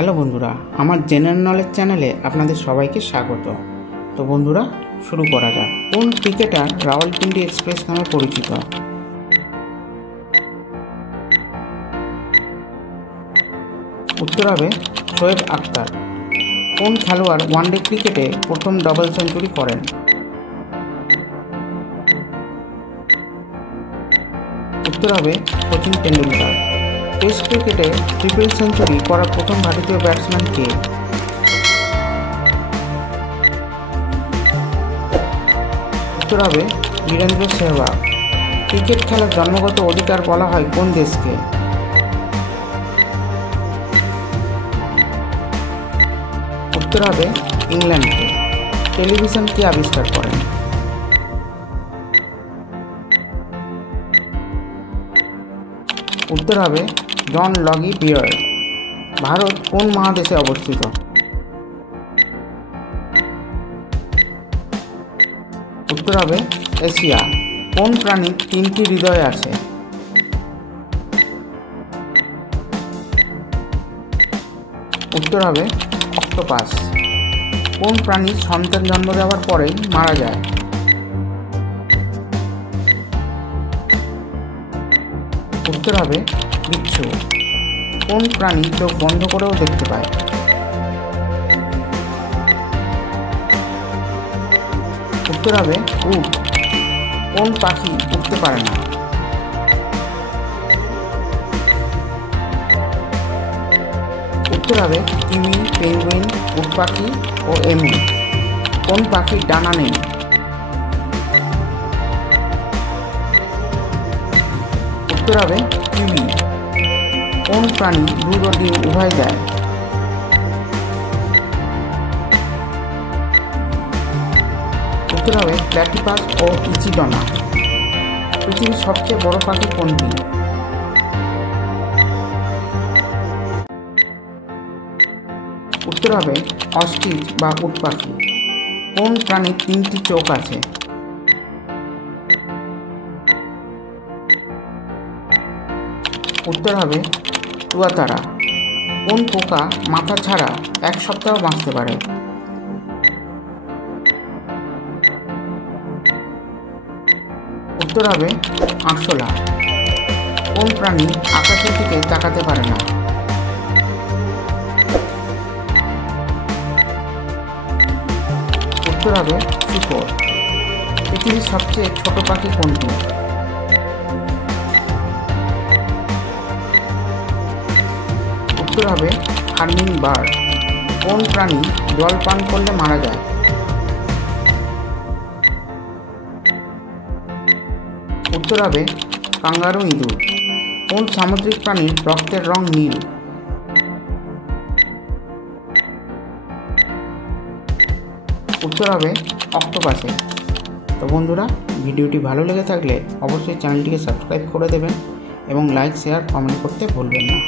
হ্যালো বন্ধুরা, আমার general knowledge চ্যানেলে আপনাদের সবাইকে স্বাগত। তো বন্ধুরা, শুরু করা যাক। কোন ক্রিকেটার রাওয়ালপিন্ডি এক্সপ্রেস নামে পরিচিত? উত্তর হবে শোয়েব আখতার। কোন খেলোয়াড় ওয়ানডে ক্রিকেটে প্রথম ডাবল সেঞ্চুরি করেন? উত্তর হবে সচিন তেন্ডুলকর। টেস্ট ক্রিকেটে ট্রিপল সেঞ্চুরি করা প্রথম ভারতীয় ব্যাটসম্যান কে? উত্তর হবে বীরেন্দ্র সেহবাগ। ক্রিকেট খেলার জন্মগত অধিকার বলা হয় কোন দেশকে? উত্তর হবে ইংল্যান্ডকে। টেলিভিশন কে আবিষ্কার করেন? উত্তর হবে জন লগি বিয়ার্ড। ভারত কোন মহাদেশে অবস্থিত? উত্তর হবে এশিয়া। কোন প্রাণীর তিনটি হৃদয় আছে? উত্তর হবে অক্টোপাস। কোন প্রাণী সন্তান জন্ম দেওয়ার পরেই মারা যায়? উত্তর হবে বিচ্ছু। কোন প্রাণী চোখ বন্ধ করেও দেখতে পায়? উত্তর হবে উট। কোন পাখি উঠতে পারে না? উত্তর হবে কিউই, পেঙ্গুইন, উট পাখি ও এমু। কোন পাখির ডানা নেই? উত্তর হবে কিউই। কোন প্রাণী দুধ ও ডিম উভয় দেয়? উত্তর হবে প্ল্যাটিপাস ও ইচিডনা। পৃথিবীর সবচেয়ে বড় পাখি কোনটি? উত্তর হবে অস্ট্রিচ বা উট পাখি। কোন প্রাণীর তিনটি চোখ আছে? উত্তর হবে তুয়াতারা। কোন পোকা মাথা ছাড়া এক সপ্তাহ বাঁচতে পারে? উত্তর হবে আরশোলা। কোন প্রাণী আকাশের দিকে তাকাতে পারে না? উত্তর হবে শুকর। পৃথিবীর সবচেয়ে ছোট পাখি কোনটি? উত্তর হবে হামিং বার্ড। কোন প্রাণী জল পান করলে মারা যায়? উত্তর হবে কাঙ্গারু ইঁদুর। কোন সামুদ্রিক প্রাণীর রক্তের রং নীল? উত্তর হবে অক্টোপাসে। তো বন্ধুরা, ভিডিওটি ভালো লেগে থাকলে অবশ্যই চ্যানেলটিকে সাবস্ক্রাইব করে দেবেন এবং লাইক, শেয়ার, কমেন্ট করতে ভুলবেন না।